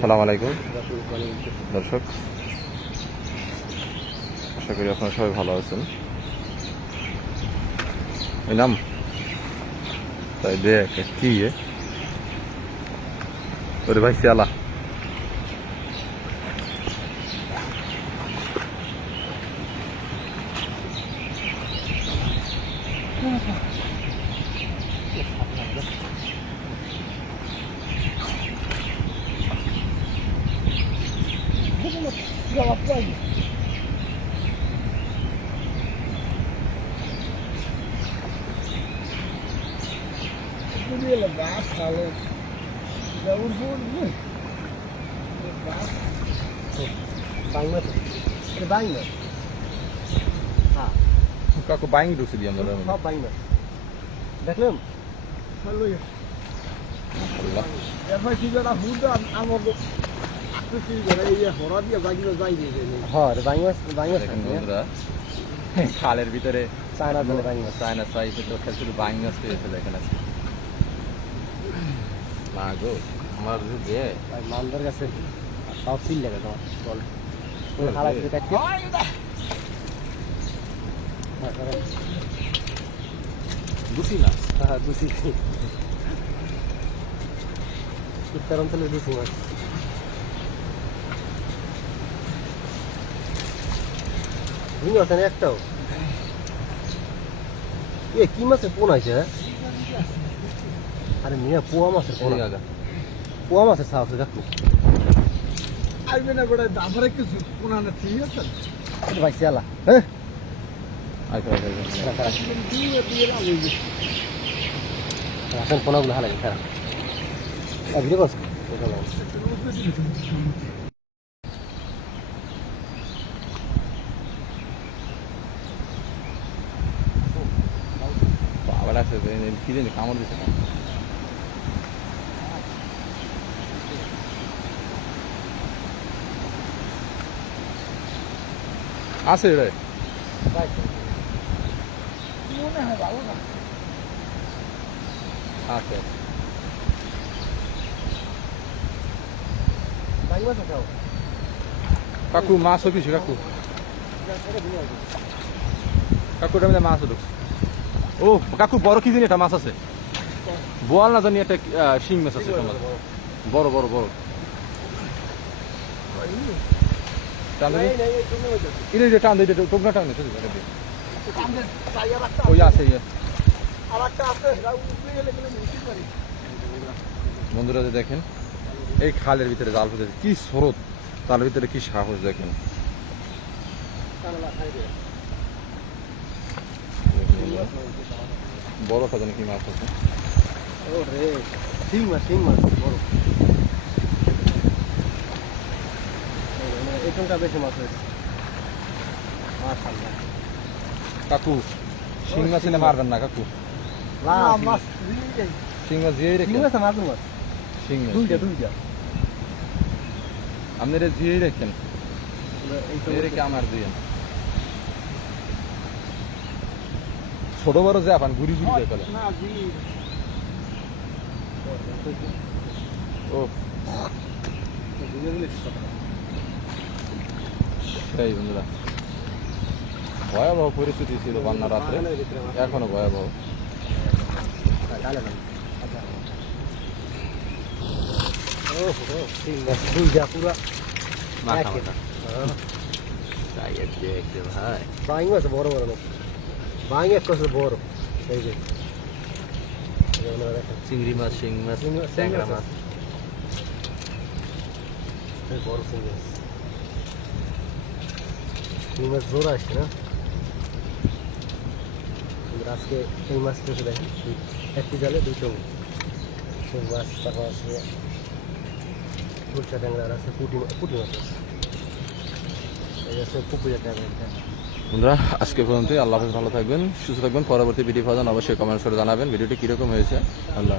সালাম আলাইকুম। দর্শক, আশা করি আপনারা সবাই ভালো আছেন। এই নাম? তাই দেখ কি ওরে ভাই শিয়ালা কাকু বাইং ঢুকছে দিয়ে আমরা দেখলাম আল্লাহ এরপর কি যেটা হুদ আমার কি করে এই হরা দিয়ে বাগিয়ে যাই দিয়ে হ্যাঁ বাংলা বাংলা দেখেন বন্ধুরা খালের ভিতরে চায়না চাই তো শুধু বাইং মাছ পেয়েছে দেখেন আজকে না গো আমার যে মালদার কাছে তাও সিল লাগে তোমার বল খালা থেকে কাটকে বুঝি না হ্যাঁ দুসি উত্তর অঞ্চলে দুসি মাছ বুঝতে পারছেন একটাও? এ কি মাছের পোনা আছে হ্যাঁ? আরে মিয়া পোয়া মাছের পোনা। পোয়া মাছের সাহস দেখো। আইবে না বেটা দাবরে কিছু কোনা না ঠিক আছে? ভাই সিয়ালা হ্যাঁ? আসেন পোনাগুলো হালাই খারাপ। ভিডিও করছ। আছে কি জানি কামড় দিছে আছে রে। মনে হয় ভালো না। আছে। কাকু মাছ কিছু কাকু। কাকু এটা মধ্যে মাছ ঢুকছে ও, কাকু, বড় কি জানি এটা মাছ আছে? বোয়াল না জানি একটা শিং মাছ আছে বড় বড় বড়। টান একটা ওই আছে বন্ধুরা দেখেন, এই খালের ভিতরে জাল ফেলতে কি স্রোত, তার ভিতরে কি সাহস দেখেন। বড় সাজানো কি মাছ আছে? ও শিং মাছ শিং মাছ বড়। এখানটা বেশি মাছ হয়েছে। মাশাআল্লাহ। কাকু শিং মাছ এনে মারবেন না কাকু। না মাছ শিং মাছ দিয়েই শিং মাছ না? মাগুর মাছ শিং মাছ দুইটা রেখেন। এই তো রেখে আমার দিয়ে। ছোট বড় যে আপান ঘুরি ঘুরি যায় তাহলে ও সেই বন্ধুরা ভয়াবহ পরিস্থিতি ছিল বান্না রাত্রে এখনও ভয়াবহ হ্যাঁ। ভাই বড় বড় এক কত বড় এই যে চিংড়ি মাছ শিং মাছ ট্যাংরা মাছ বড় শিং মাছ শিং মাছ জোর আসছে না আজকে এই মাছ থেকে দেখেন একটি জালে দুটো শিং মাছ তারপর আছে গুলচা ট্যাংরা আছে পুটি পুটি মাছ আছে এই আছে পুকুরিয়া ট্যাংরা বন্ধুরা, আজকে পর্যন্তই। আল্লাহ ভালো থাকবেন, সুস্থ থাকবেন। পরবর্তী ভিডিও পাওয়া অবশ্যই কমেন্টস করে জানাবেন। ভিডিওটি কীরকম হয়েছে? আল্লাহ